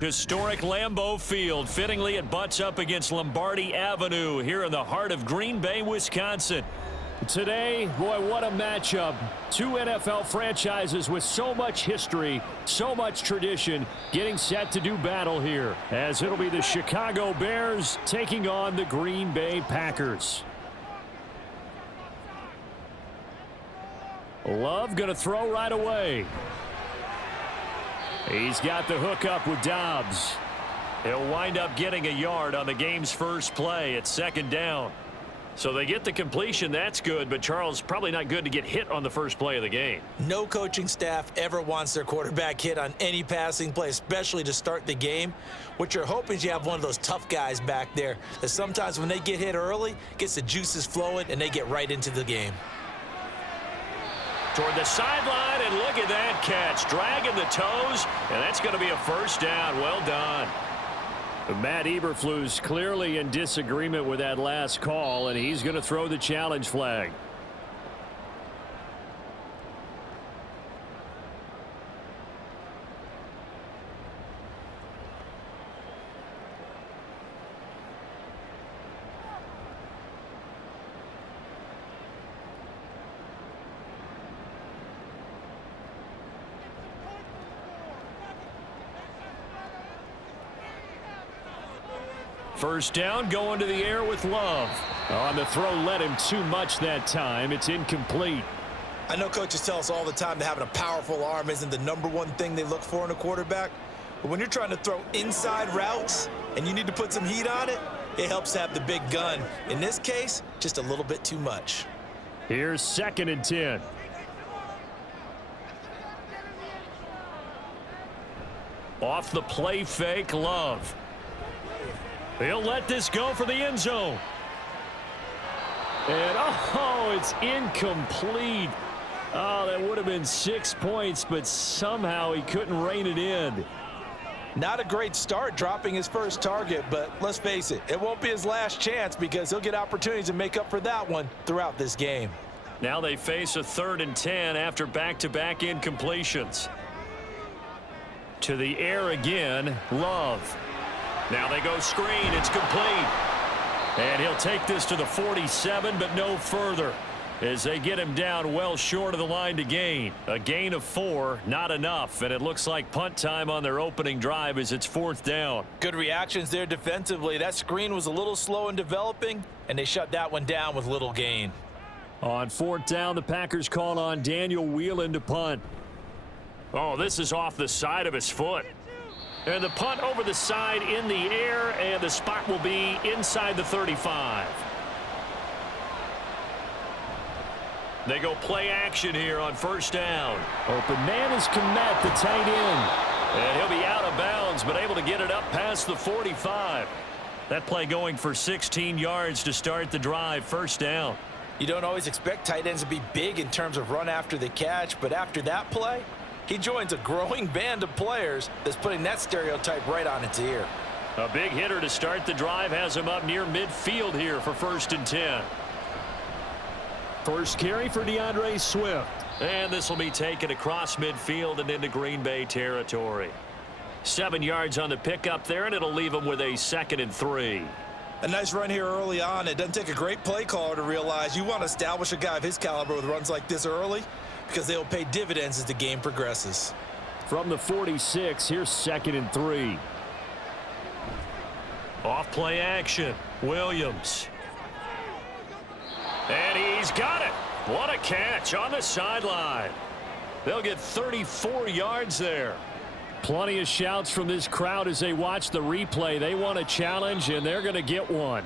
Historic Lambeau Field. Fittingly, it butts up against Lombardi Avenue here in the heart of Green Bay, Wisconsin. Today, boy, what a matchup. Two NFL franchises with so much history, so much tradition, getting set to do battle here, as it'll be the Chicago Bears taking on the Green Bay Packers. Love going to throw right away. He's got the hook up with Dobbs. He'll wind up getting a yard on the game's first play at second down. So they get the completion, that's good, but Charles, probably not good to get hit on the first play of the game. No coaching staff ever wants their quarterback hit on any passing play, especially to start the game. What you're hoping is you have one of those tough guys back there that sometimes when they get hit early, gets the juices flowing and they get right into the game. Toward the sideline, and look at that catch. Dragging the toes, and that's going to be a first down. Well done. Matt Eberflus clearly in disagreement with that last call, and he's going to throw the challenge flag. First down, going to the air with Love. On the throw, led him too much that time. It's incomplete. I know coaches tell us all the time that having a powerful arm isn't the #1 thing they look for in a quarterback. But when you're trying to throw inside routes and you need to put some heat on it, it helps to have the big gun. In this case, just a little bit too much. Here's 2nd and 10. Off the play fake, Love. He'll let this go for the end zone. And, oh, it's incomplete. Oh, that would have been 6 points, but somehow he couldn't rein it in. Not a great start dropping his first target, but let's face it, it won't be his last chance because he'll get opportunities to make up for that one throughout this game. Now they face a 3rd and 10 after back-to-back incompletions. To the air again, Love. Now they go screen. It's complete. And he'll take this to the 47, but no further, as they get him down well short of the line to gain. A gain of 4, not enough, and it looks like punt time on their opening drive as it's 4th down. Good reactions there defensively. That screen was a little slow in developing, and they shut that one down with little gain. On 4th down, the Packers call on Daniel Whelan to punt. Oh, this is off the side of his foot. And the punt over the side in the air, and the spot will be inside the 35. They go play action here on 1st down. Open man is Komet, the tight end. And he'll be out of bounds, but able to get it up past the 45. That play going for 16 yards to start the drive, 1st down. You don't always expect tight ends to be big in terms of run after the catch, but after that play, he joins a growing band of players that's putting that stereotype right on its ear. A big hitter to start the drive has him up near midfield here for 1st and 10. First carry for DeAndre Swift. And this will be taken across midfield and into Green Bay territory. 7 yards on the pickup there, and it'll leave him with a 2nd and 3. A nice run here early on. It doesn't take a great play caller to realize you want to establish a guy of his caliber with runs like this early, because they'll pay dividends as the game progresses. From the 46, here's 2nd and 3. Off play action. Williams. And he's got it. What a catch on the sideline. They'll get 34 yards there. Plenty of shouts from this crowd as they watch the replay. They want a challenge, and they're going to get one.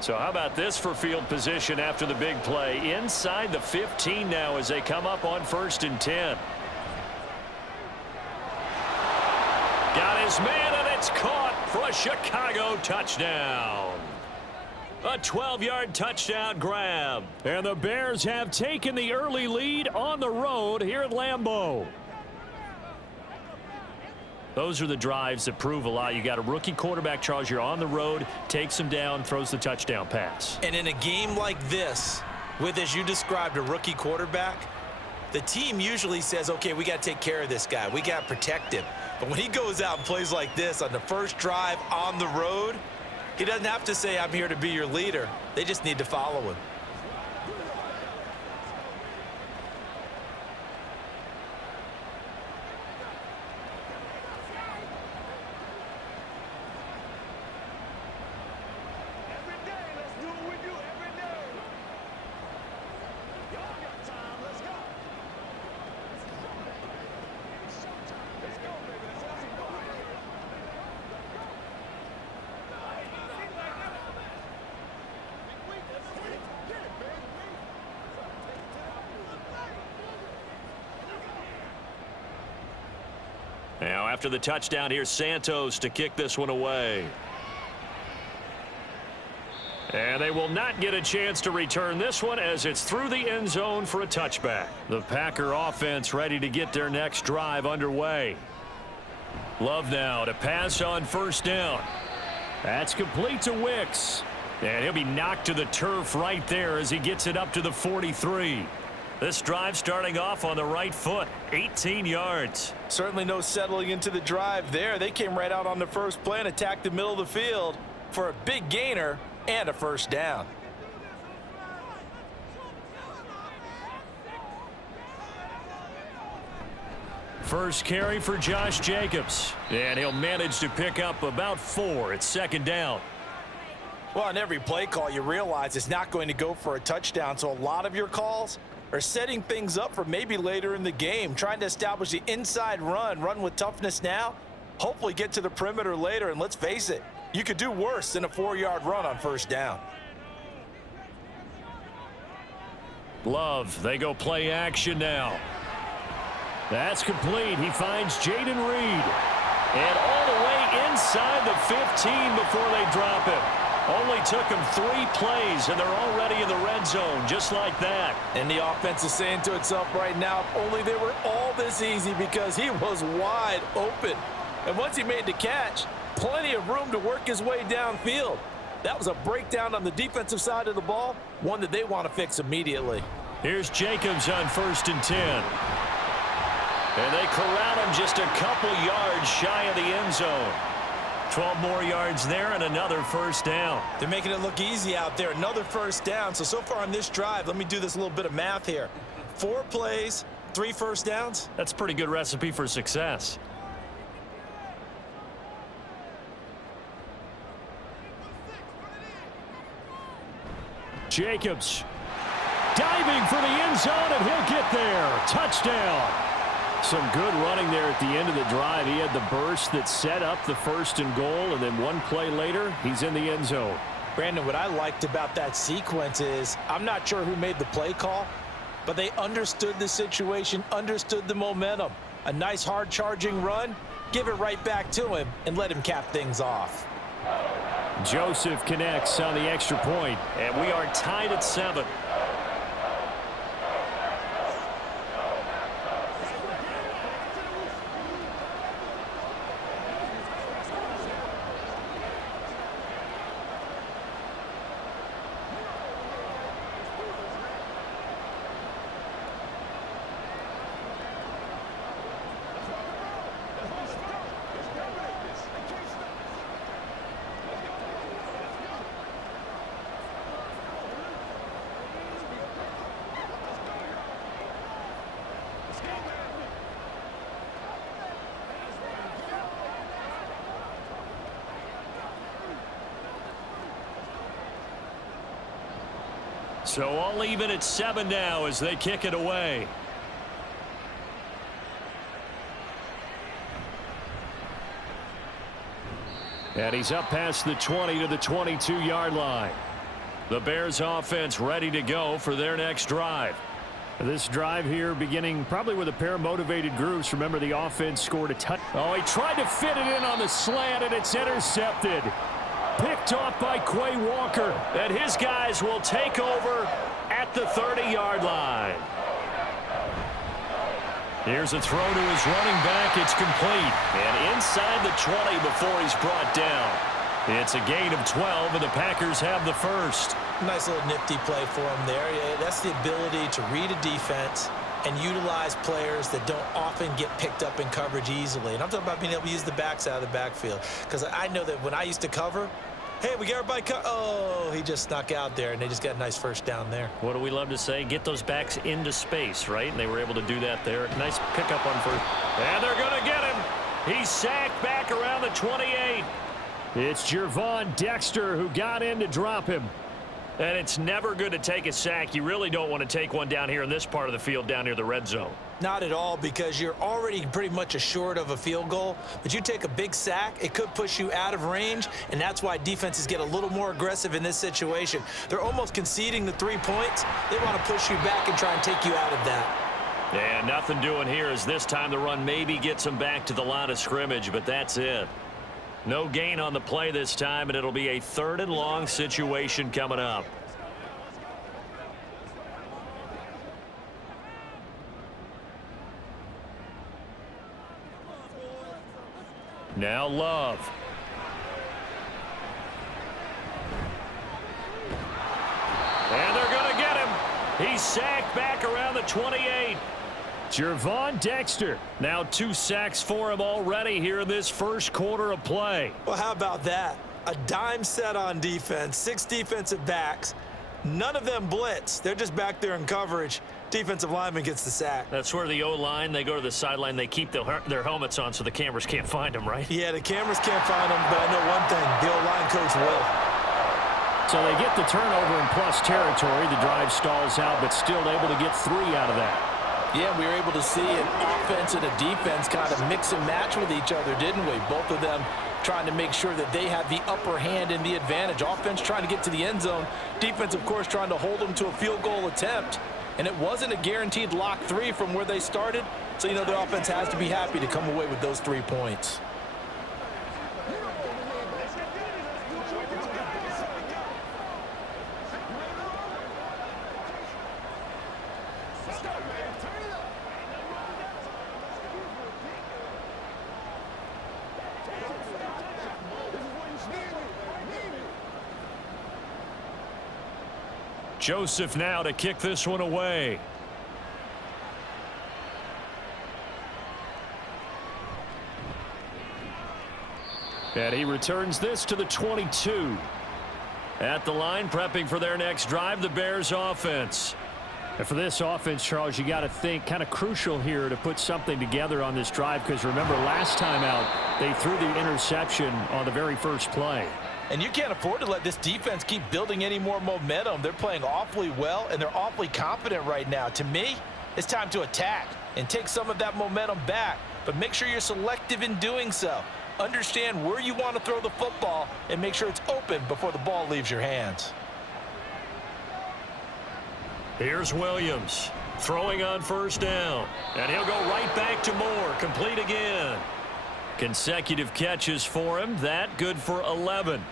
So how about this for field position after the big play? Inside the 15 now as they come up on 1st and 10. Got his man, and it's caught for a Chicago touchdown. A 12-yard touchdown grab. And the Bears have taken the early lead on the road here at Lambeau. Those are the drives that prove a lot. You got a rookie quarterback, Charles. You're on the road, takes him down, throws the touchdown pass. And in a game like this, with, as you described, a rookie quarterback, the team usually says, okay, we got to take care of this guy. We got to protect him. But when he goes out and plays like this on the first drive on the road, he doesn't have to say, I'm here to be your leader. They just need to follow him. Now, after the touchdown, here's Santos to kick this one away. And they will not get a chance to return this one as it's through the end zone for a touchback. The Packer offense ready to get their next drive underway. Love now to pass on first down. That's complete to Wicks. And he'll be knocked to the turf right there as he gets it up to the 43. This drive starting off on the right foot, 18 yards. Certainly no settling into the drive there. They came right out on the first play and attacked the middle of the field for a big gainer and a first down. First carry for Josh Jacobs. And he'll manage to pick up about 4. It's second down. Well, on every play call, you realize it's not going to go for a touchdown. So a lot of your calls are setting things up for maybe later in the game, trying to establish the inside run with toughness now, hopefully get to the perimeter later, and let's face it, you could do worse than a 4-yard run on first down. Love, they go play action now. That's complete. He finds Jaden Reed. And all the way inside the 15 before they drop him. Only took him 3 plays, and they're already in the red zone, just like that. And the offense is saying to itself right now, only they were all this easy because he was wide open. And once he made the catch, plenty of room to work his way downfield. That was a breakdown on the defensive side of the ball, one that they want to fix immediately. Here's Jacobs on 1st and 10. And they corral him just a couple yards shy of the end zone. 12 more yards there and another first down. They're making it look easy out there. Another first down. So far on this drive, let me do this little bit of math here. 4 plays, 3 first downs. That's a pretty good recipe for success. Jacobs diving for the end zone, and he'll get there. Touchdown. Some good running there at the end of the drive. He had the burst that set up the 1st and goal, and then 1 play later, he's in the end zone. Brandon, what I liked about that sequence is I'm not sure who made the play call, but they understood the situation, understood the momentum. A nice hard-charging run, give it right back to him, and let him cap things off. Joseph connects on the extra point. And we are tied at 7. So all even at 7 now as they kick it away. And he's up past the 20 to the 22-yard line. The Bears offense ready to go for their next drive. This drive here beginning probably with a pair of motivated groups. Remember, the offense scored a touchdown. Oh, he tried to fit it in on the slant, and it's intercepted. picked off by Quay Walker. And his guys will take over at the 30-yard line. Here's a throw to his running back. It's complete. And inside the 20 before he's brought down. It's a gain of 12, and the Packers have the first. Nice little nifty play for him there. Yeah, that's the ability to read a defense and utilize players that don't often get picked up in coverage easily. And I'm talking about being able to use the backs out of the backfield. Because I know that when I used to cover, hey, we got everybody oh, he just snuck out there, and they just got a nice first down there. What do we love to say? Get those backs into space, right? And they were able to do that there. Nice pickup on first. And they're going to get him. He's sacked back around the 28. It's Gervon Dexter who got in to drop him. And it's never good to take a sack. You really don't want to take one down here in this part of the field down near the red zone. Not at all, because you're already pretty much assured of a field goal. But you take a big sack, it could push you out of range, and that's why defenses get a little more aggressive in this situation. They're almost conceding the 3 points. They want to push you back and try and take you out of that. And nothing doing here as this time the run maybe gets them back to the line of scrimmage, but that's it. No gain on the play this time, and it'll be a 3rd and long situation coming up. Now Love. And they're going to get him. He's sacked back around the 28. Gervon Dexter. Now 2 sacks for him already here in this first quarter of play. Well, how about that? A dime set on defense, 6 defensive backs. None of them blitz. They're just back there in coverage. Defensive lineman gets the sack. That's where the O-line, they go to the sideline, they keep their helmets on so the cameras can't find them, right? Yeah, the cameras can't find them, but I know one thing, the O-line coach will. So they get the turnover in plus territory. The drive stalls out, but still able to get 3 out of that. Yeah, we were able to see an offense and a defense kind of mix and match with each other, didn't we? Both of them trying to make sure that they have the upper hand and the advantage. Offense trying to get to the end zone. Defense, of course, trying to hold them to a field goal attempt. And it wasn't a guaranteed lock 3 from where they started. So, you know, the offense has to be happy to come away with those 3 points. Joseph now to kick this one away. And he returns this to the 22. At the line, prepping for their next drive, the Bears offense. And for this offense, Charles, you got to think kind of crucial here to put something together on this drive, because remember last time out they threw the interception on the very first play. And you can't afford to let this defense keep building any more momentum. They're playing awfully well, and they're awfully confident right now. To me, it's time to attack and take some of that momentum back. But make sure you're selective in doing so. Understand where you want to throw the football and make sure it's open before the ball leaves your hands. Here's Williams throwing on first down. And he'll go right back to Moore. Complete again. Consecutive catches for him. That good for 11.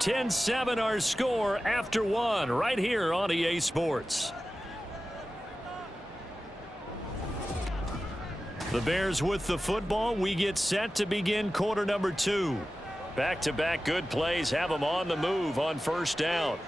(10-7) our score after 1 right here on EA Sports. The Bears with the football. We get set to begin quarter number 2. Back-to-back good plays have them on the move on first down.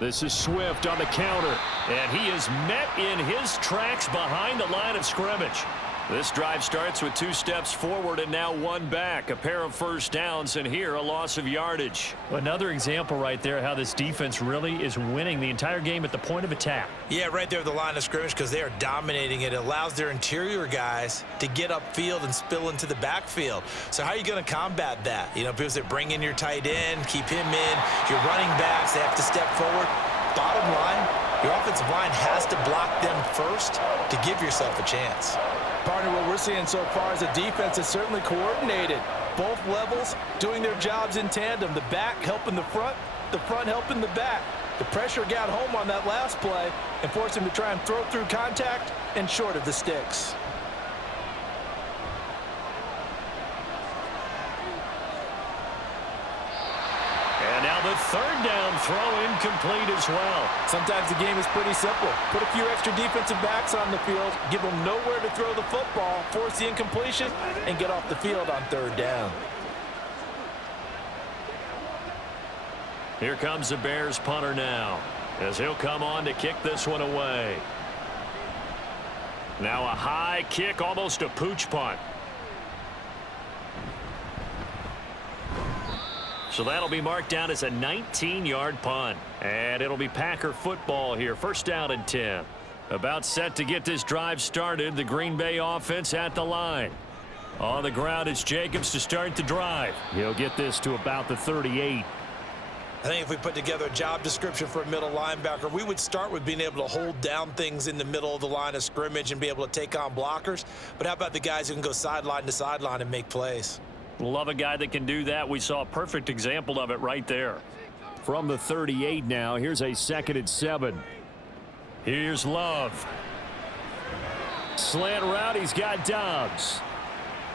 This is Swift on the counter, and he is met in his tracks behind the line of scrimmage. This drive starts with 2 steps forward and now 1 back. A pair of first downs, and here a loss of yardage. Another example right there how this defense really is winning the entire game at the point of attack. Yeah, right there at the line of scrimmage, because they are dominating it. It allows their interior guys to get upfield and spill into the backfield. So how are you going to combat that? You know, because they bring in your tight end, keep him in. Your running backs, they have to step forward. Bottom line, your offensive line has to block them first to give yourself a chance. Partner, what we're seeing so far is a defense that's certainly coordinated. both levels doing their jobs in tandem. The back helping the front helping the back. The pressure got home on that last play and forced him to try and throw through contact and short of the sticks. And now the third down throw incomplete as well. Sometimes the game is pretty simple. Put a few extra defensive backs on the field, give them nowhere to throw the football, force the incompletion, and get off the field on third down. Here comes the Bears punter now, as he'll come on to kick this one away. Now a high kick, almost a pooch punt. So that'll be marked down as a 19-yard punt. And it'll be Packer football here. First down and 10. About set to get this drive started. The Green Bay offense at the line. On the ground, it's Jacobs to start the drive. He'll get this to about the 38. I think if we put together a job description for a middle linebacker, we would start with being able to hold down things in the middle of the line of scrimmage and be able to take on blockers. But how about the guys who can go sideline to sideline and make plays? Love a guy that can do that. We saw a perfect example of it right there. From the 38 now, here's a 2nd and 7. Here's Love. Slant route, he's got Dobbs.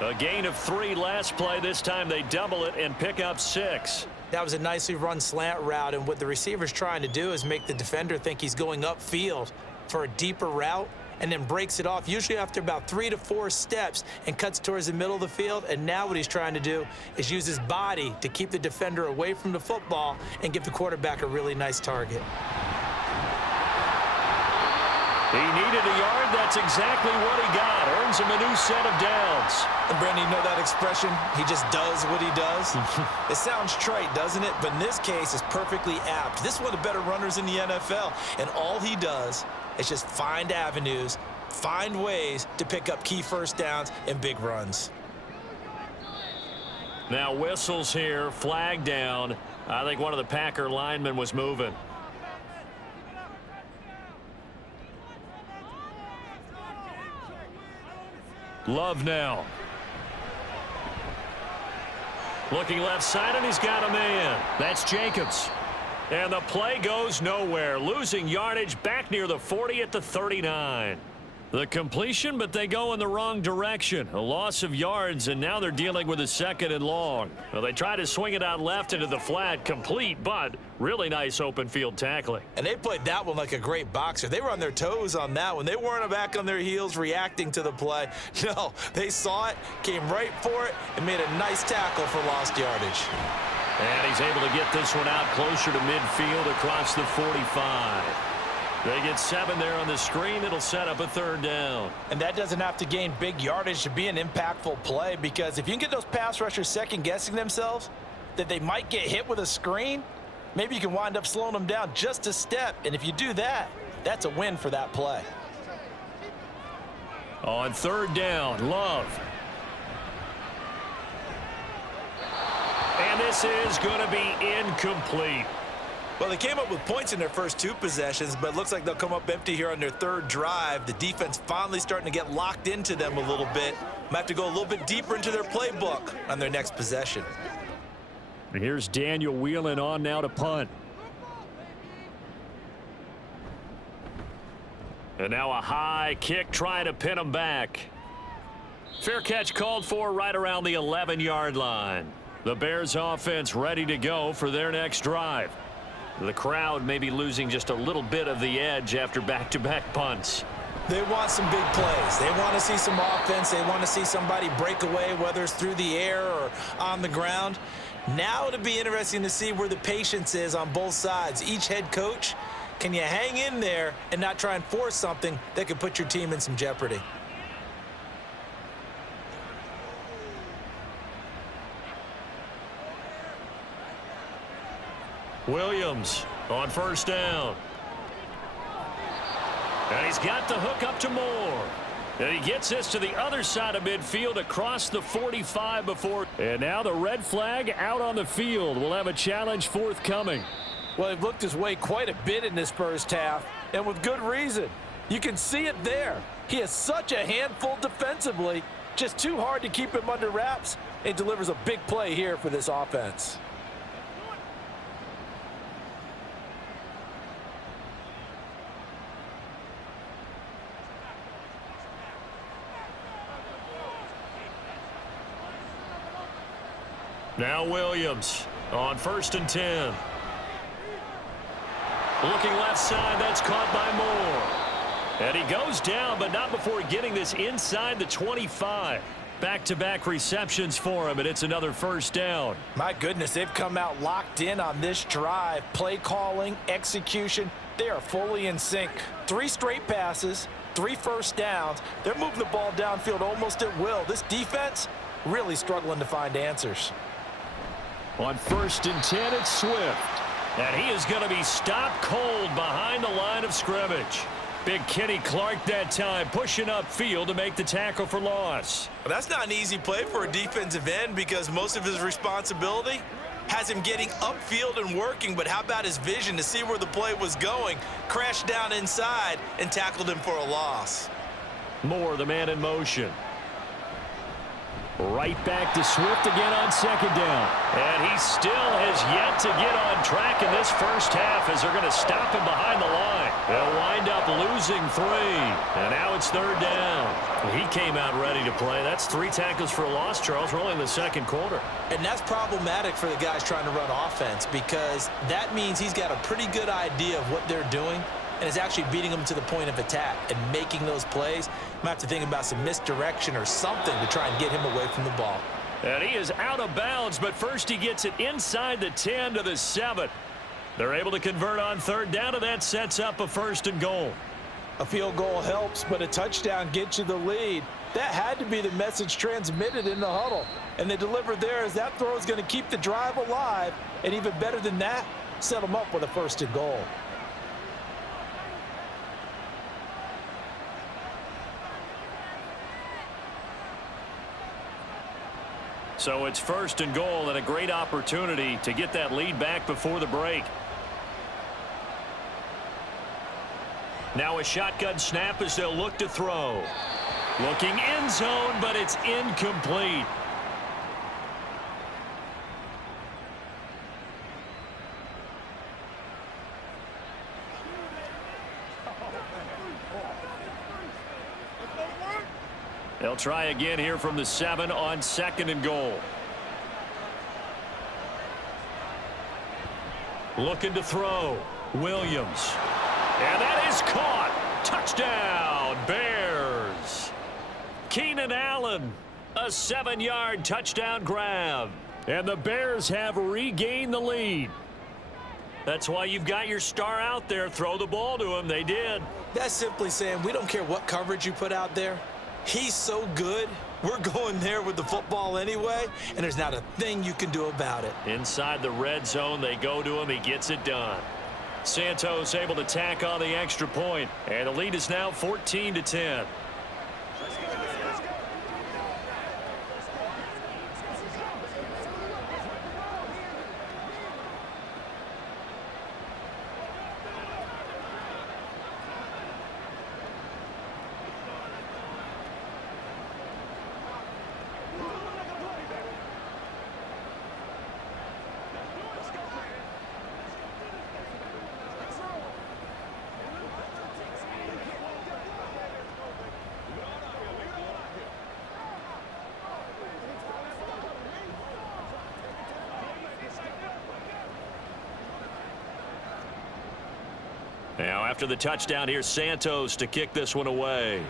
A gain of 3 last play. This time they double it and pick up 6. That was a nicely run slant route, and what the receiver's trying to do is make the defender think he's going upfield for a deeper route, and then breaks it off, usually after about 3 to 4 steps, and cuts towards the middle of the field. And now what he's trying to do is use his body to keep the defender away from the football and give the quarterback a really nice target. He needed a yard. That's exactly what he got. Earns him a new set of downs. And Brandon, you know that expression? He just does what he does. It sounds trite, doesn't it? But in this case, it's perfectly apt. This is one of the better runners in the NFL, and all he does is just find avenues, find ways to pick up key first downs and big runs. Now whistles here, flag down. I think one of the Packer linemen was moving. Love now. Looking left side, and he's got a man. That's Jacobs. And the play goes nowhere. Losing yardage back near the 40 at the 39. The completion, but they go in the wrong direction. A loss of yards, and now they're dealing with a 2nd and long. Well, they try to swing it out left into the flat, complete, but really nice open field tackling. And they played that one like a great boxer. They were on their toes on that one. They weren't back on their heels reacting to the play. No, they saw it, came right for it, and made a nice tackle for lost yardage. And he's able to get this one out closer to midfield across the 45. They get 7 there on the screen. It'll set up a 3rd down. And that doesn't have to gain big yardage to be an impactful play, because if you can get those pass rushers second-guessing themselves that they might get hit with a screen, maybe you can wind up slowing them down just a step. And if you do that, that's a win for that play. On 3rd down, Love. And this is going to be incomplete. Well, they came up with points in their first 2 possessions, but it looks like they'll come up empty here on their 3rd drive. The defense finally starting to get locked into them a little bit. Might have to go a little bit deeper into their playbook on their next possession. Here's Daniel Whelan on now to punt. And now a high kick trying to pin him back. Fair catch called for right around the 11-yard line. The Bears offense ready to go for their next drive. The crowd may be losing just a little bit of the edge after back-to-back punts. They want some big plays. They want to see some offense. They want to see somebody break away, whether it's through the air or on the ground. Now it'll be interesting to see where the patience is on both sides. Each head coach, can you hang in there and not try and force something that could put your team in some jeopardy? Williams on 1st down. And he's got the hook up to Moore. And he gets this to the other side of midfield across the 45 before. And now the red flag out on the field. We'll have a challenge forthcoming. Well, he looked his way quite a bit in this first half, and with good reason. You can see it there. He is such a handful defensively. Just too hard to keep him under wraps. It delivers a big play here for this offense. Now Williams on 1st and 10. Looking left side, that's caught by Moore. And he goes down, but not before getting this inside the 25. Back-to-back receptions for him, and it's another 1st down. My goodness, they've come out locked in on this drive. Play calling, execution, they are fully in sync. 3 straight passes, 3 first downs. They're moving the ball downfield almost at will. This defense really struggling to find answers. On 1st and 10, it's Swift. And he is going to be stopped cold behind the line of scrimmage. Big Kenny Clark that time, pushing upfield to make the tackle for loss. Well, that's not an easy play for a defensive end because most of his responsibility has him getting upfield and working, but how about his vision to see where the play was going, crashed down inside, and tackled him for a loss. Moore, the man in motion. Right back to Swift again on 2nd down. And he still has yet to get on track in this first half as they're going to stop him behind the line. They'll wind up losing 3. And now it's 3rd down. He came out ready to play. That's 3 tackles for a loss, Charles. We're only in the 2nd quarter. And that's problematic for the guys trying to run offense because that means he's got a pretty good idea of what they're doing and is actually beating them to the point of attack and making those plays. Might have to think about some misdirection or something to try and get him away from the ball. And he is out of bounds, but first he gets it inside the 10 to the 7. They're able to convert on 3rd down, and that sets up a 1st and goal. A field goal helps, but a touchdown gets you the lead. That had to be the message transmitted in the huddle. And they delivered there as that throw is going to keep the drive alive. And even better than that, set them up with a 1st and goal. So it's 1st and goal and a great opportunity to get that lead back before the break. Now a shotgun snap as they'll look to throw. Looking end zone, but it's incomplete. They'll try again here from the 7 on 2nd and goal. Looking to throw. Williams. And that is caught. Touchdown, Bears. Keenan Allen, a 7-yard touchdown grab. And the Bears have regained the lead. That's why you've got your star out there. Throw the ball to him. They did. That's simply saying we don't care what coverage you put out there. He's so good, we're going there with the football anyway, and there's not a thing you can do about it. Inside the red zone, they go to him. He gets it done. Santos able to tack on the extra point, and the lead is now 14-10. Now after the touchdown, here's Santos to kick this one away.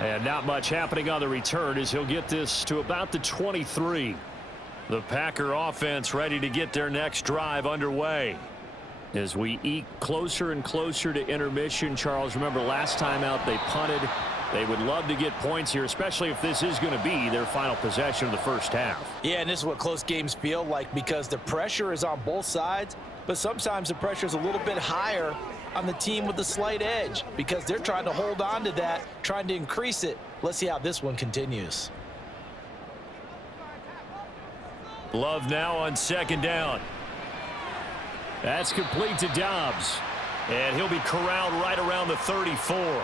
And not much happening on the return as he'll get this to about the 23. The Packer offense ready to get their next drive underway. As we eke closer and closer to intermission, Charles, remember last time out they punted. They would love to get points here, especially if this is going to be their final possession of the first half. Yeah, and this is what close games feel like because the pressure is on both sides, but sometimes the pressure is a little bit higher on the team with the slight edge because they're trying to hold on to that, trying to increase it. Let's see how this one continues. Love now on 2nd down. That's complete to Dobbs. And he'll be corralled right around the 34.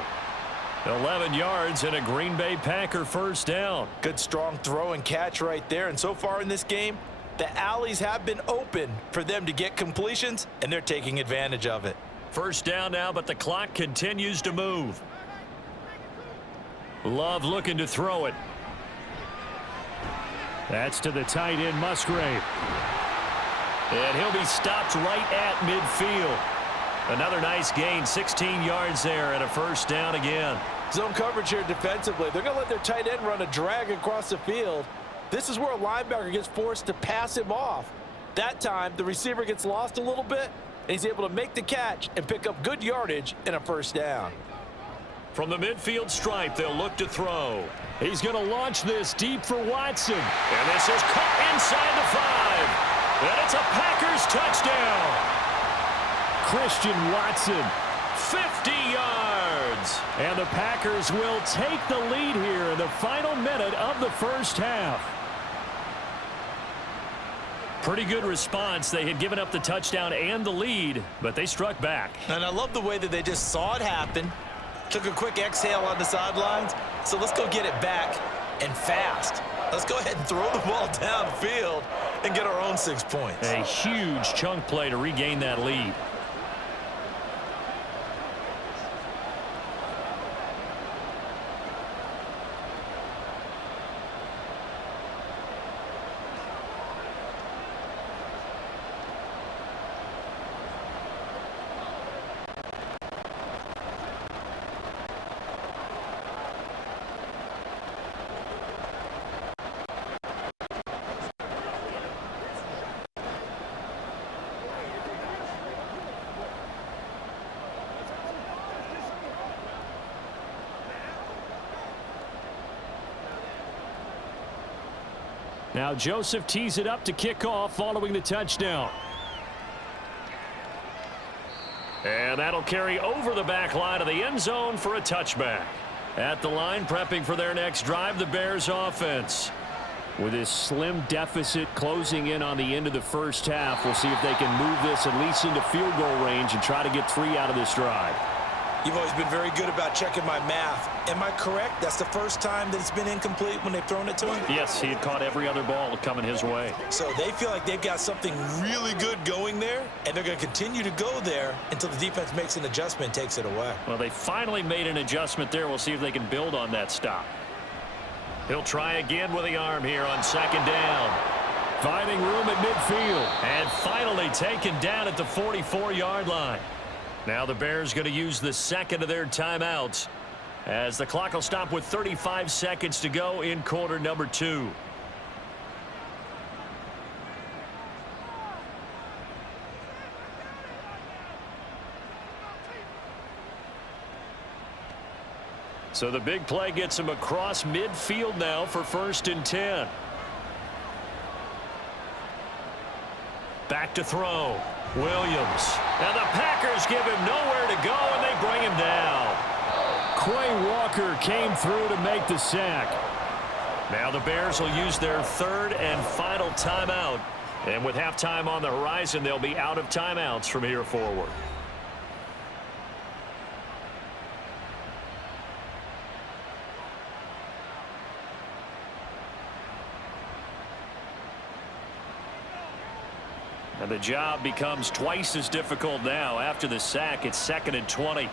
11 yards and a Green Bay Packer first down. Good strong throw and catch right there. And so far in this game, the alleys have been open for them to get completions, and they're taking advantage of it. First down now, but the clock continues to move. Love looking to throw it. That's to the tight end, Musgrave. And he'll be stopped right at midfield. Another nice gain, 16 yards there and a first down again. Zone coverage here defensively. They're going to let their tight end run a drag across the field. This is where a linebacker gets forced to pass him off. That time, the receiver gets lost a little bit, and he's able to make the catch and pick up good yardage and a first down. From the midfield stripe, they'll look to throw. He's going to launch this deep for Watson. And this is caught inside the 5. And it's a Packers touchdown. Christian Watson. 50 yards. And the Packers will take the lead here in the final minute of the first half. Pretty good response. They had given up the touchdown and the lead, but they struck back. And I love the way that they just saw it happen, took a quick exhale on the sidelines. So let's go get it back and fast. Let's go ahead and throw the ball downfield and get our own 6 points. A huge chunk play to regain that lead. Now Joseph tees it up to kick off following the touchdown. And that'll carry over the back line of the end zone for a touchback. At the line, prepping for their next drive, the Bears offense. With this slim deficit closing in on the end of the first half, we'll see if they can move this at least into field goal range and try to get 3 out of this drive. You've always been very good about checking my math. Am I correct? That's the first time that it's been incomplete when they've thrown it to him? Yes, he had caught every other ball coming his way. So they feel like they've got something really good going there, and they're going to continue to go there until the defense makes an adjustment and takes it away. Well, they finally made an adjustment there. We'll see if they can build on that stop. He'll try again with the arm here on second down. Finding room at midfield. And finally taken down at the 44-yard line. Now the Bears going to use the second of their timeouts as the clock will stop with 35 seconds to go in quarter number 2. So the big play gets him across midfield now for 1st and 10. Back to throw. Williams. And the Packers give him nowhere to go, and they bring him down. Quay Walker came through to make the sack. Now the Bears will use their 3rd and final timeout. And with halftime on the horizon, they'll be out of timeouts from here forward. And the job becomes twice as difficult now. After the sack, it's 2nd and 20.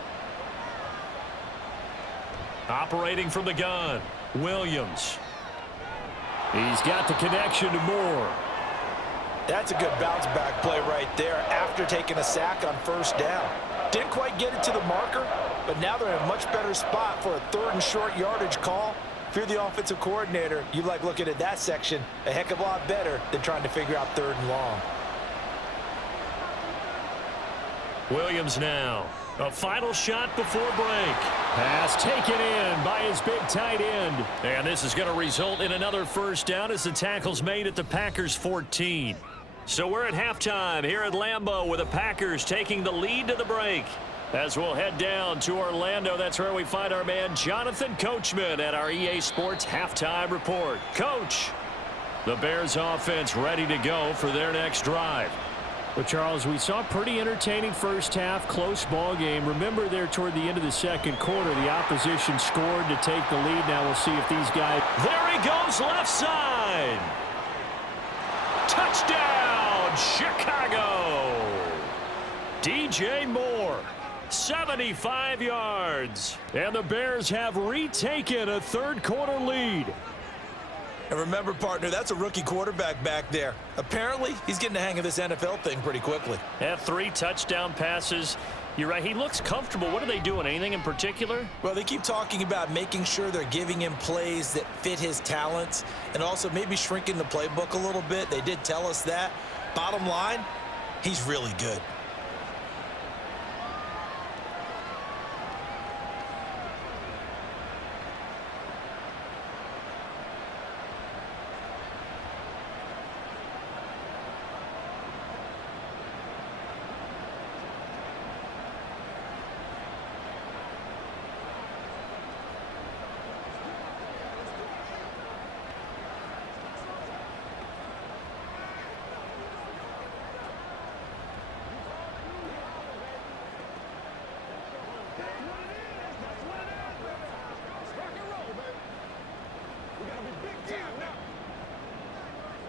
Operating from the gun, Williams. He's got the connection to Moore. That's a good bounce back play right there after taking a sack on 1st down. Didn't quite get it to the marker, but now they're in a much better spot for a 3rd and short yardage call. If you're the offensive coordinator, you like looking at that section a heck of a lot better than trying to figure out 3rd and long. Williams now. A final shot before break. Pass taken in by his big tight end. And this is going to result in another first down as the tackle's made at the Packers 14. So we're at halftime here at Lambeau with the Packers taking the lead to the break. As we'll head down to Orlando, that's where we find our man Jonathan Coachman at our EA Sports Halftime Report. Coach, the Bears offense ready to go for their next drive. Well, Charles, we saw a pretty entertaining first half, close ball game. Remember there toward the end of the second quarter, the opposition scored to take the lead. Now we'll see if these guys... There he goes, left side. Touchdown, Chicago. DJ Moore, 75 yards. And the Bears have retaken a third-quarter lead. And remember, partner, that's a rookie quarterback back there. Apparently, he's getting the hang of this NFL thing pretty quickly. Had 3 touchdown passes. You're right, he looks comfortable. What are they doing? Anything in particular? Well, they keep talking about making sure they're giving him plays that fit his talents and also maybe shrinking the playbook a little bit. They did tell us that. Bottom line, he's really good.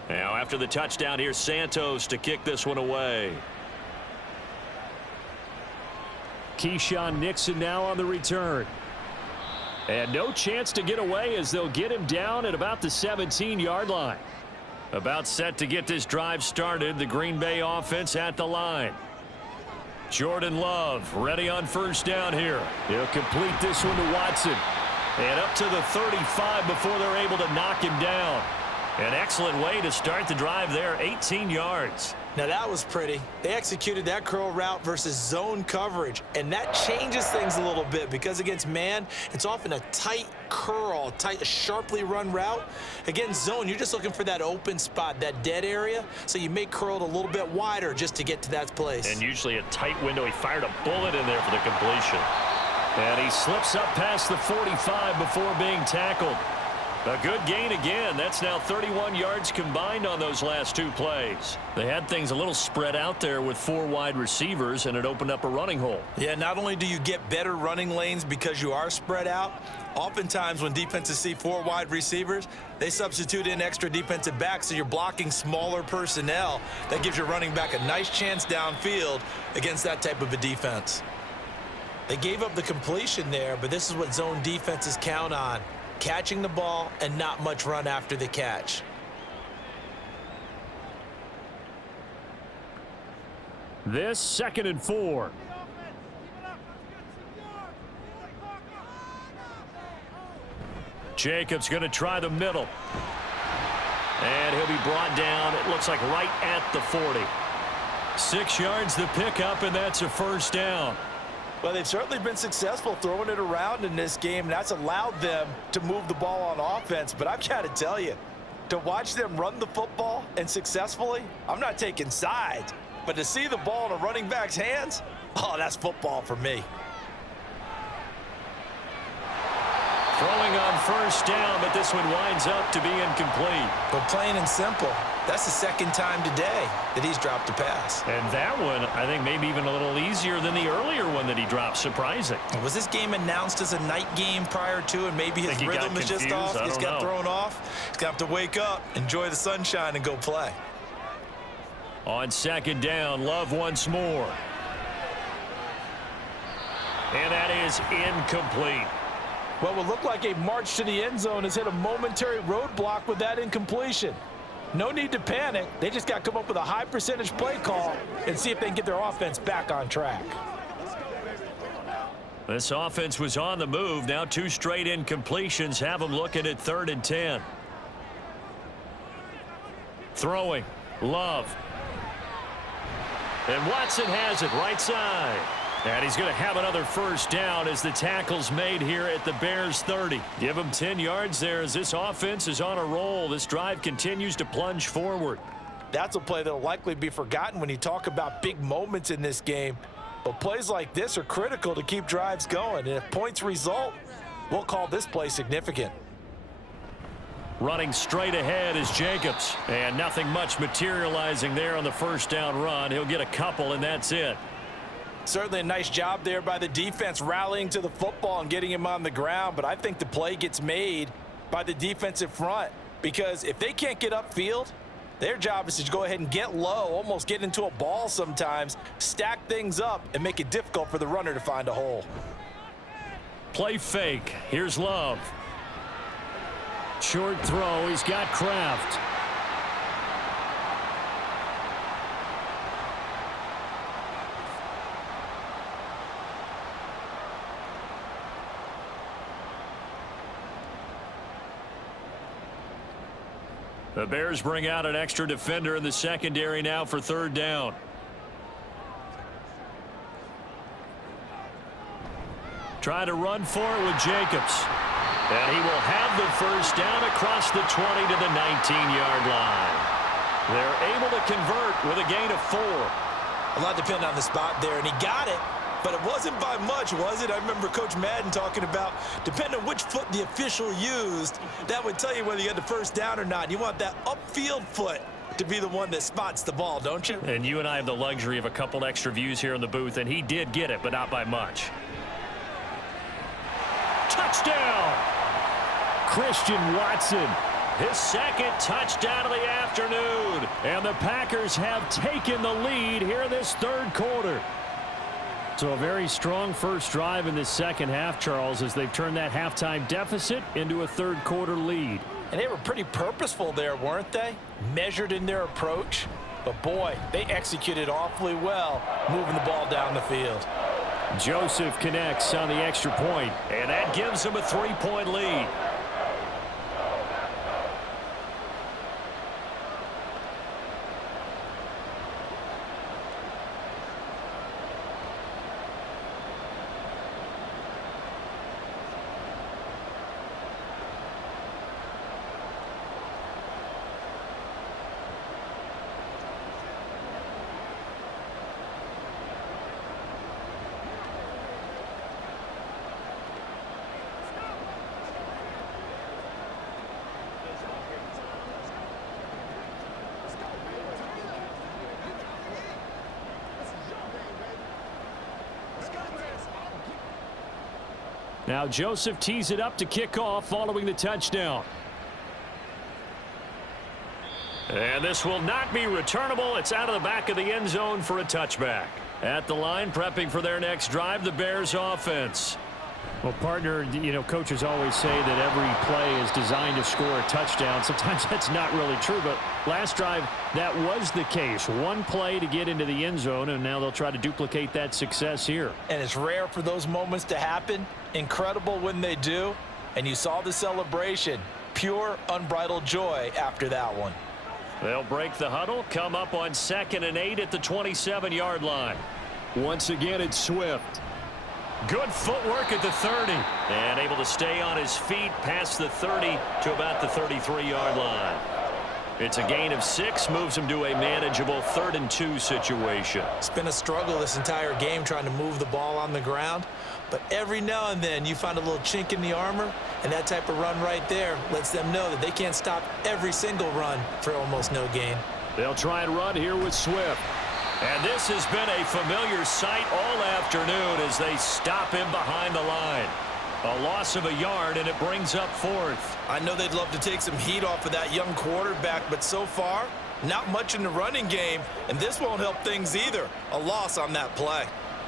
Now, after the touchdown, here's Santos to kick this one away. Keyshawn Nixon now on the return. And no chance to get away as they'll get him down at about the 17-yard line. About set to get this drive started. The Green Bay offense at the line. Jordan Love ready on first down here. He'll complete this one to Watson. And up to the 35 before they're able to knock him down. An excellent way to start the drive there, 18 yards. Now that was pretty. They executed that curl route versus zone coverage, and that changes things a little bit because against man, it's often a tight curl, a sharply run route. Against zone, you're just looking for that open spot, that dead area, so you may curl it a little bit wider just to get to that place. And usually a tight window. He fired a bullet in there for the completion. And he slips up past the 45 before being tackled. A good gain again. That's now 31 yards combined on those last 2 plays. They had things a little spread out there with 4 wide receivers, and it opened up a running hole. Yeah, not only do you get better running lanes because you are spread out, oftentimes when defenses see 4 wide receivers, they substitute in extra defensive backs, so you're blocking smaller personnel. That gives your running back a nice chance downfield against that type of a defense. They gave up the completion there, but this is what zone defenses count on. Catching the ball and not much run after the catch. This 2nd and 4. Jacobs going to try the middle. And he'll be brought down, it looks like right at the 40. 6 yards the pickup, and that's a first down. Well, they've certainly been successful throwing it around in this game, and that's allowed them to move the ball on offense. But I've got to tell you, to watch them run the football and successfully, I'm not taking sides. But to see the ball in a running back's hands, oh, that's football for me. Throwing on first down, but this one winds up to be incomplete. But plain and simple, that's the 2nd time today that he's dropped a pass. And that one, I think, maybe even a little easier than the earlier one that he dropped. Surprising. Was this game announced as a night game prior to, and maybe his rhythm is just off? He's got thrown off. He's going to have to wake up, enjoy the sunshine, and go play. On 2nd down, Love once more. And that is incomplete. What would look like a march to the end zone has hit a momentary roadblock with that incompletion. No need to panic. They just got to come up with a high percentage play call and see if they can get their offense back on track. This offense was on the move. Now 2 straight incompletions have them looking at 3rd and 10. Throwing. Love. And Watson has it right side. And he's going to have another first down as the tackle's made here at the Bears 30. Give him 10 yards there as this offense is on a roll. This drive continues to plunge forward. That's a play that will likely be forgotten when you talk about big moments in this game. But plays like this are critical to keep drives going. And if points result, we'll call this play significant. Running straight ahead is Jacobs. And nothing much materializing there on the first down run. He'll get a couple, and that's it. Certainly a nice job there by the defense rallying to the football and getting him on the ground. But I think the play gets made by the defensive front, because if they can't get upfield, their job is to go ahead and get low, almost get into a ball sometimes, stack things up, and make it difficult for the runner to find a hole. Play fake. Here's Love. Short throw. He's got Kraft. The Bears bring out an extra defender in the secondary now for third down. Try to run for it with Jacobs. And he will have the first down across the 20 to the 19-yard line. They're able to convert with a gain of 4. A lot depended on the spot there, and he got it. But it wasn't by much, was it? I remember Coach Madden talking about, depending on which foot the official used, that would tell you whether you had the first down or not. You want that upfield foot to be the one that spots the ball, don't you? And you and I have the luxury of a couple extra views here in the booth, and he did get it, but not by much. Touchdown! Christian Watson. His second touchdown of the afternoon. And the Packers have taken the lead here in this third quarter. So a very strong first drive in this second half, Charles, as they've turned that halftime deficit into a third quarter lead. And they were pretty purposeful there, weren't they? Measured in their approach. But boy, they executed awfully well, moving the ball down the field. Joseph connects on the extra point. And that gives them a 3-point lead. Now Joseph tees it up to kick off following the touchdown. And this will not be returnable. It's out of the back of the end zone for a touchback. At the line, prepping for their next drive, the Bears offense. Well, partner, you know, coaches always say that every play is designed to score a touchdown. Sometimes that's not really true, but last drive, that was the case. One play to get into the end zone, and now they'll try to duplicate that success here. And it's rare for those moments to happen. Incredible when they do. And you saw the celebration. Pure, unbridled joy after that one. They'll break the huddle, come up on 2nd and 8 at the 27-yard line. Once again, it's Swift. Good footwork at the 30. And able to stay on his feet past the 30 to about the 33-yard line. It's a gain of 6, moves him to a manageable 3rd and 2 situation. It's been a struggle this entire game trying to move the ball on the ground. But every now and then you find a little chink in the armor, and that type of run right there lets them know that they can't stop every single run for almost no gain. They'll try and run here with Swift. And this has been a familiar sight all afternoon as they stop him behind the line. A loss of a yard, and it brings up 4th. I know they'd love to take some heat off of that young quarterback, but so far, not much in the running game, and this won't help things either. A loss on that play.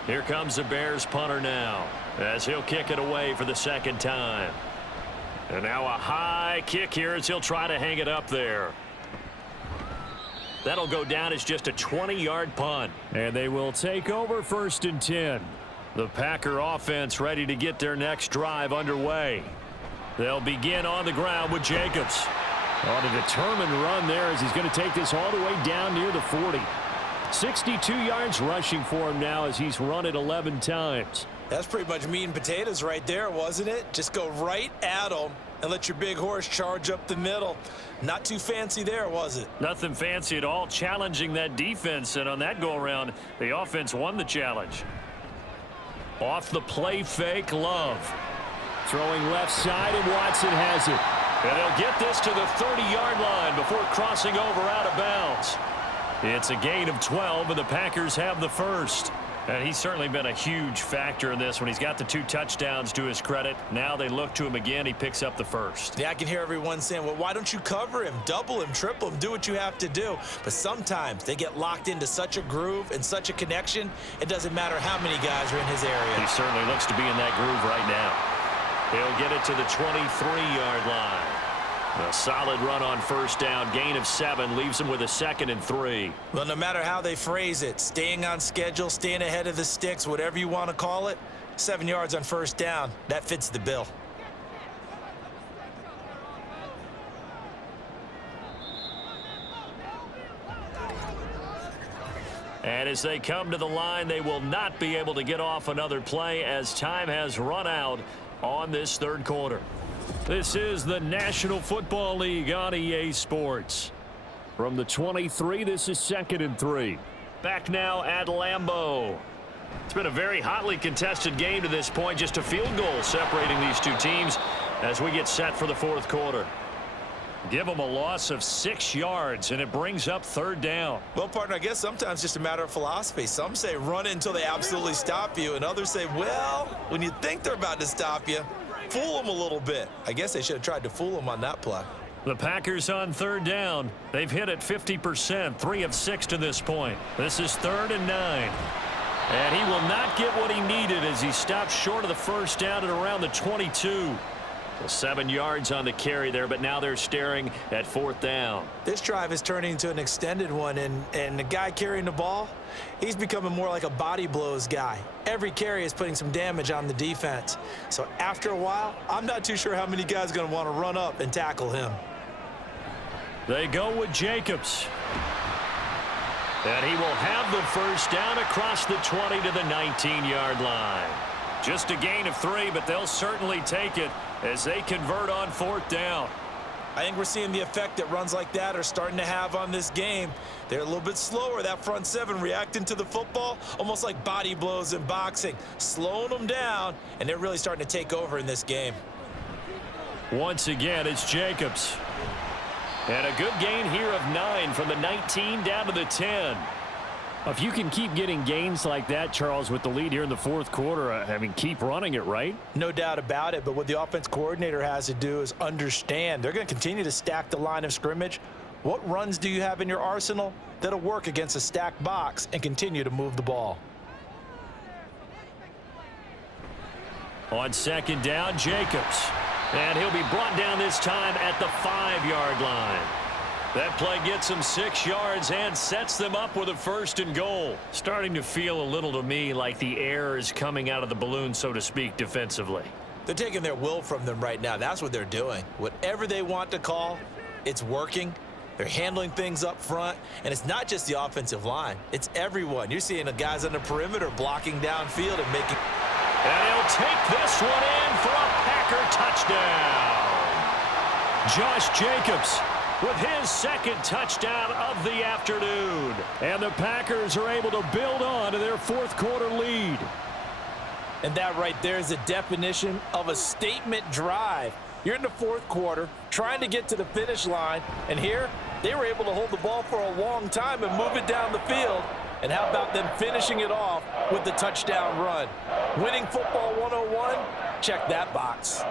Here comes the Bears punter now, as he'll kick it away for the second time. And now a high kick here as he'll try to hang it up there. That'll go down as just a 20-yard punt. And they will take over 1st and 10. The Packer offense ready to get their next drive underway. They'll begin on the ground with Jacobs. On a determined run there as he's going to take this all the way down near the 40. 62 yards rushing for him now as he's run it 11 times. That's pretty much meat and potatoes right there, wasn't it? Just go right at them and let your big horse charge up the middle. Not too fancy there, was it? Nothing fancy at all, challenging that defense, and on that go-around, the offense won the challenge. Off the play fake, Love. Throwing left side, and Watson has it. And they'll get this to the 30-yard line before crossing over out of bounds. It's a gain of 12, and the Packers have the first. And he's certainly been a huge factor in this when he's got the 2 touchdowns to his credit. Now they look to him again. He picks up the first. Yeah, I can hear everyone saying, well, why don't you cover him, double him, triple him, do what you have to do. But sometimes they get locked into such a groove and such a connection, it doesn't matter how many guys are in his area. He certainly looks to be in that groove right now. He'll get it to the 23-yard line. A solid run on first down, gain of 7, leaves him with a 2nd and 3. Well, no matter how they phrase it, staying on schedule, staying ahead of the sticks, whatever you want to call it, 7 yards on first down, that fits the bill. And as they come to the line, they will not be able to get off another play as time has run out on this third quarter. This is the National Football League on EA Sports. From the 23, this is 2nd and 3. Back now at Lambeau. It's been a very hotly contested game to this point. Just a field goal separating these two teams as we get set for the fourth quarter. Give them a loss of 6 yards, and it brings up third down. Well, partner, I guess sometimes it's just a matter of philosophy. Some say run it until they absolutely stop you, and others say, well, when you think they're about to stop you, fool them a little bit. I guess they should have tried to fool them on that play. The Packers on third down. They've hit it 50%, 3 of 6 to this point. This is 3rd and 9. And he will not get what he needed as he stopped short of the first down at around the 22. 7 yards on the carry there, but now they're staring at 4th down. This drive is turning into an extended one, and the guy carrying the ball, he's becoming more like a body blows guy. Every carry is putting some damage on the defense. So after a while, I'm not too sure how many guys are going to want to run up and tackle him. They go with Jacobs. And he will have the first down across the 20 to the 19-yard line. Just a gain of 3, but they'll certainly take it as they convert on 4th down. I think we're seeing the effect that runs like that are starting to have on this game. They're a little bit slower, that front 7 reacting to the football, almost like body blows in boxing, slowing them down, and they're really starting to take over in this game. Once again, it's Jacobs. And a good gain here of 9 from the 19 down to the 10. If you can keep getting gains like that, Charles, with the lead here in the fourth quarter, I mean, keep running it, right? No doubt about it, but what the offense coordinator has to do is understand. They're going to continue to stack the line of scrimmage. What runs do you have in your arsenal that'll work against a stacked box and continue to move the ball? On 2nd down, Jacobs. And he'll be brought down this time at the 5-yard line. That play gets them 6 yards and sets them up with a 1st and goal. Starting to feel a little to me like the air is coming out of the balloon, so to speak, defensively. They're taking their will from them right now. That's what they're doing. Whatever they want to call, it's working. They're handling things up front, and it's not just the offensive line. It's everyone. You're seeing the guys on the perimeter blocking downfield and making... And he'll take this one in for a Packer touchdown. Josh Jacobs with his 2nd touchdown of the afternoon. And the Packers are able to build on to their fourth quarter lead. And that right there is the definition of a statement drive. You're in the fourth quarter, trying to get to the finish line, and here they were able to hold the ball for a long time and move it down the field. And how about them finishing it off with the touchdown run? Winning football 101, check that box.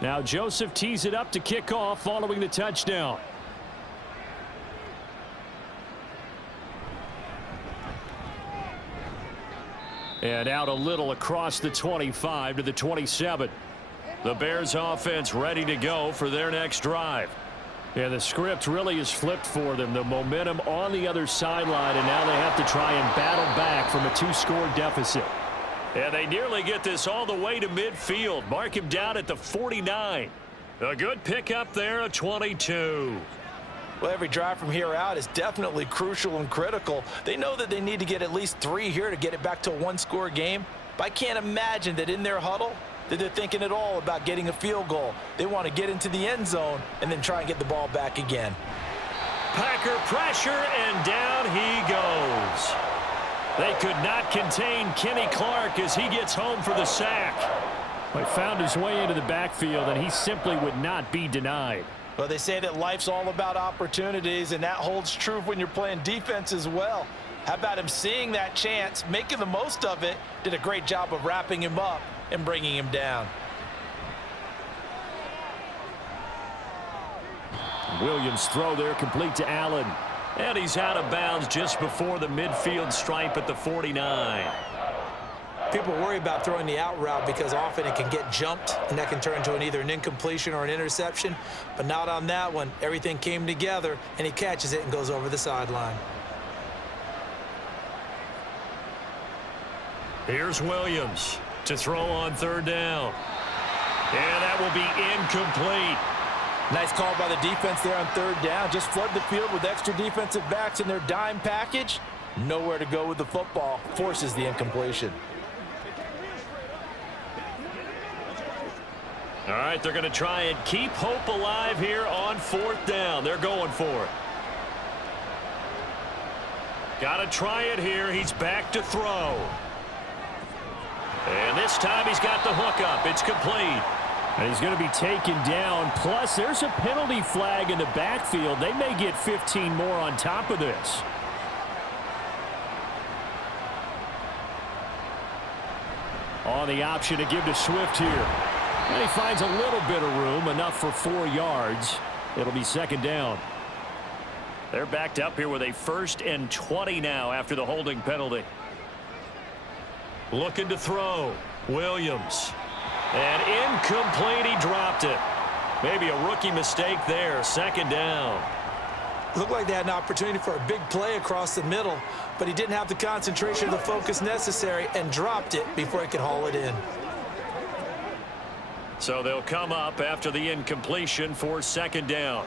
Now Joseph tees it up to kick off following the touchdown. And out a little across the 25 to the 27. The Bears offense ready to go for their next drive. Yeah, the script really is flipped for them. The momentum on the other sideline, and now they have to try and battle back from a 2-score deficit. And they nearly get this all the way to midfield. Mark him down at the 49. A good pickup there, a 22. Well, every drive from here out is definitely crucial and critical. They know that they need to get at least 3 here to get it back to a 1-score game. But I can't imagine that in their huddle that they're thinking at all about getting a field goal. They want to get into the end zone and then try and get the ball back again. Packer pressure, and down he goes. They could not contain Kenny Clark as he gets home for the sack. He found his way into the backfield, and he simply would not be denied. Well, they say that life's all about opportunities, and that holds true when you're playing defense as well. How about him seeing that chance, making the most of it, did a great job of wrapping him up and bringing him down. Williams' throw there complete to Allen. And he's out of bounds just before the midfield stripe at the 49. People worry about throwing the out route because often it can get jumped, and that can turn into either an incompletion or an interception. But not on that one. Everything came together, and he catches it and goes over the sideline. Here's Williams to throw on 3rd down. And that will be incomplete. Nice call by the defense there on 3rd down. Just flood the field with extra defensive backs in their dime package. Nowhere to go with the football. Forces the incompletion. All right, they're going to try and keep hope alive here on 4th down. They're going for it. Got to try it here. He's back to throw. And this time he's got the hook up. It's complete. And he's going to be taken down. Plus, there's a penalty flag in the backfield. They may get 15 more on top of this. On the option to give to Swift here. And he finds a little bit of room, enough for 4 yards. It'll be 2nd down. They're backed up here with a 1st and 20 now after the holding penalty. Looking to throw. Williams. And incomplete. He dropped it. Maybe a rookie mistake there. 2nd down. Looked like they had an opportunity for a big play across the middle, but he didn't have the concentration or the focus necessary and dropped it before he could haul it in. So they'll come up after the incompletion for 2nd down.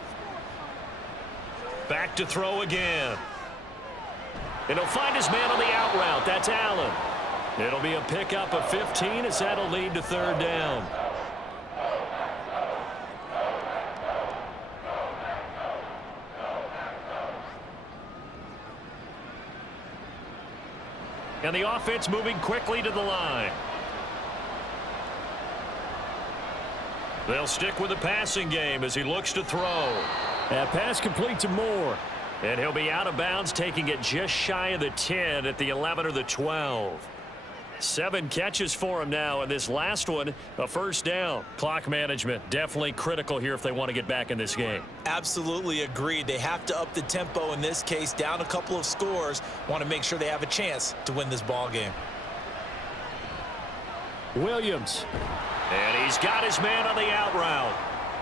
Back to throw again. And he'll find his man on the out route. That's Allen. It'll be a pickup of 15 as that'll lead to 3rd down. And the offense moving quickly to the line. They'll stick with the passing game as he looks to throw. That pass complete to Moore. And he'll be out of bounds, taking it just shy of the 10 at the 11 or the 12. 7 catches for him now, and this last one, a 1st down. Clock management, definitely critical here if they want to get back in this game. Absolutely agreed. They have to up the tempo in this case, down a couple of scores. Want to make sure they have a chance to win this ball game. Williams. And he's got his man on the out route.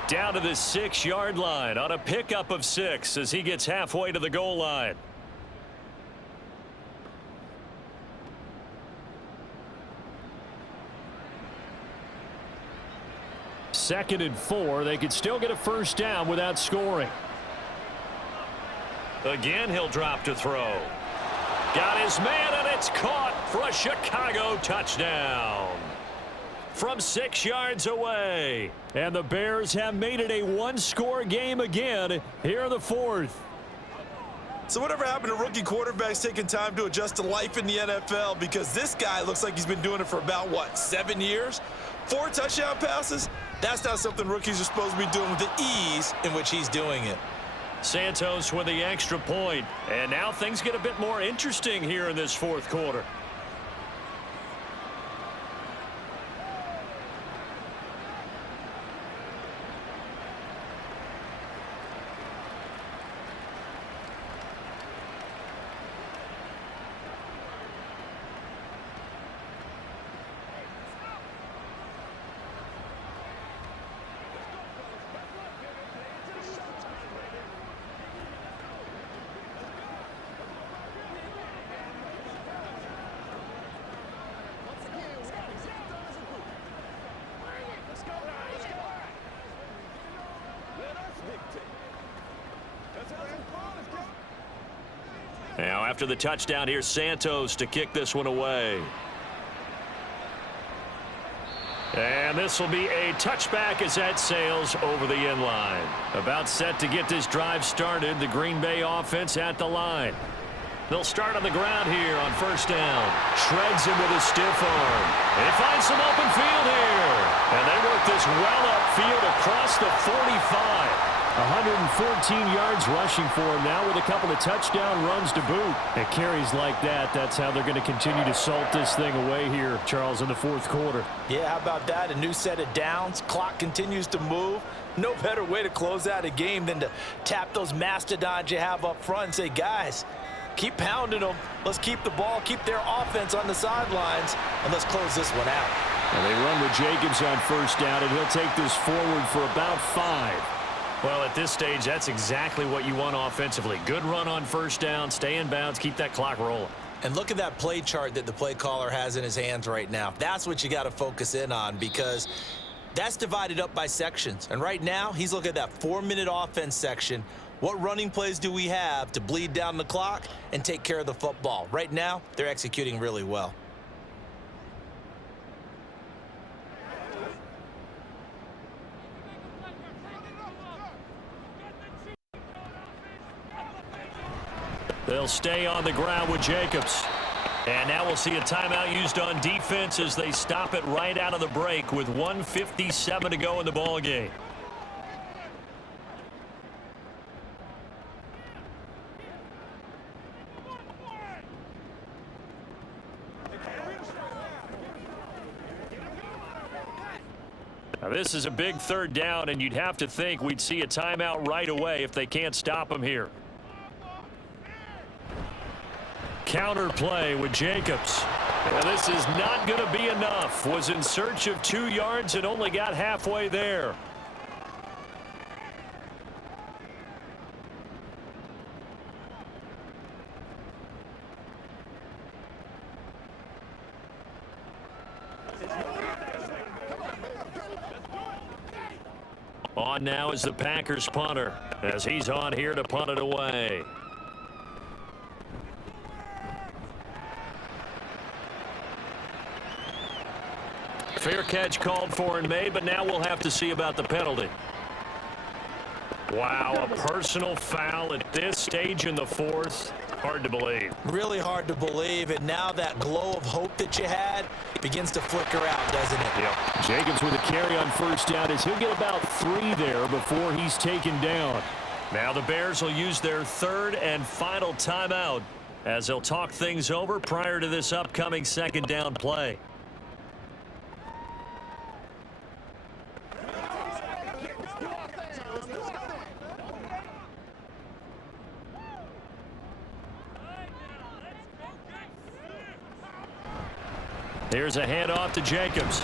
Down to the 6-yard line on a pickup of 6 as he gets halfway to the goal line. Second and 4. They could still get a 1st down without scoring. Again, he'll drop to throw. Got his man, and it's caught for a Chicago touchdown from 6 yards away. And the Bears have made it a 1-score game again here in the 4th. So whatever happened to rookie quarterbacks taking time to adjust to life in the NFL? Because this guy looks like he's been doing it for about, what, 7 years? 4 touchdown passes? That's not something rookies are supposed to be doing with the ease in which he's doing it. Santos with the extra point. And now things get a bit more interesting here in this 4th quarter. Now after the touchdown, here's Santos to kick this one away. And this will be a touchback as that sails over the end line. About set to get this drive started, the Green Bay offense at the line. They'll start on the ground here on first down. Shreds him with a stiff arm. They find some open field here. And they work this well upfield across the 45. 114 yards rushing for him now with a couple of touchdown runs to boot. And carries like that, that's how they're going to continue to salt this thing away here, Charles, in the fourth quarter. Yeah, how about that? A new set of downs. Clock continues to move. No better way to close out a game than to tap those mastodons you have up front and say, guys, keep pounding them. Let's keep the ball, keep their offense on the sidelines, and let's close this one out. And they run with Jacobs on first down, and he'll take this forward for about 5. Well, at this stage, that's exactly what you want offensively. Good run on first down, stay in bounds, keep that clock rolling. And look at that play chart that the play caller has in his hands right now. That's what you got to focus in on, because that's divided up by sections. And right now, he's looking at that 4-minute offense section. What running plays do we have to bleed down the clock and take care of the football? Right now, they're executing really well. They'll stay on the ground with Jacobs. And now we'll see a timeout used on defense as they stop it right out of the break with 1:57 to go in the ball game. Now this is a big third down, and you'd have to think we'd see a timeout right away if they can't stop him here. Counter play with Jacobs. And this is not going to be enough. Was in search of 2 yards and only got halfway there. On now is the Packers punter as he's on here to punt it away. Fair catch called for and made, but now we'll have to see about the penalty. Wow, a personal foul at this stage in the fourth. Hard to believe. Really hard to believe, and now that glow of hope that you had begins to flicker out, doesn't it? Yep. Jacobs with a carry on first down as he'll get about 3 there before he's taken down. Now the Bears will use their third and final timeout as they'll talk things over prior to this upcoming second down play. Here's a handoff to Jacobs.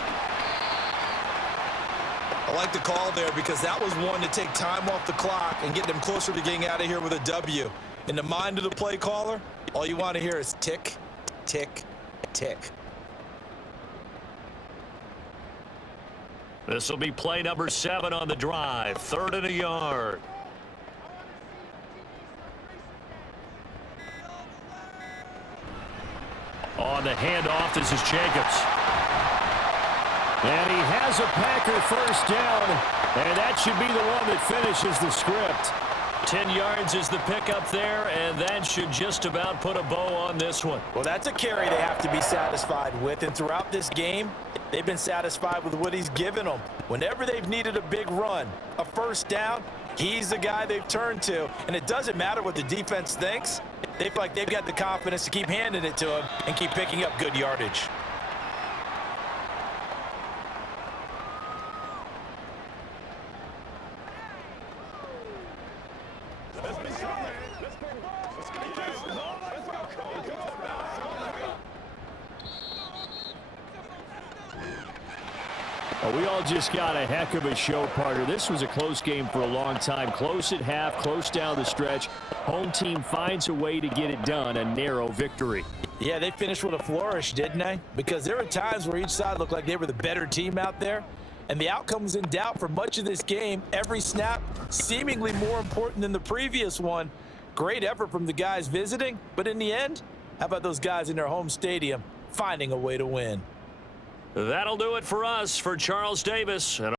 I like the call there because that was one to take time off the clock and get them closer to getting out of here with a W. In the mind of the play caller, all you want to hear is tick, tick, tick. This will be play number 7 on the drive. 3rd and a yard. On the handoff, this is Jacobs. And he has a Packer first down, and that should be the one that finishes the script. 10 yards is the pickup there, and that should just about put a bow on this one. Well, that's a carry they have to be satisfied with, and throughout this game, they've been satisfied with what he's given them. Whenever they've needed a big run, a first down, he's the guy they've turned to, and it doesn't matter what the defense thinks. They feel like they've got the confidence to keep handing it to him and keep picking up good yardage. We all just got a heck of a show, partner. This was a close game for a long time. Close at half, close down the stretch. Home team finds a way to get it done, a narrow victory. Yeah, they finished with a flourish, didn't they? Because there were times where each side looked like they were the better team out there. And the outcome was in doubt for much of this game. Every snap seemingly more important than the previous one. Great effort from the guys visiting, but in the end, how about those guys in their home stadium finding a way to win? That'll do it for us. For Charles Davis and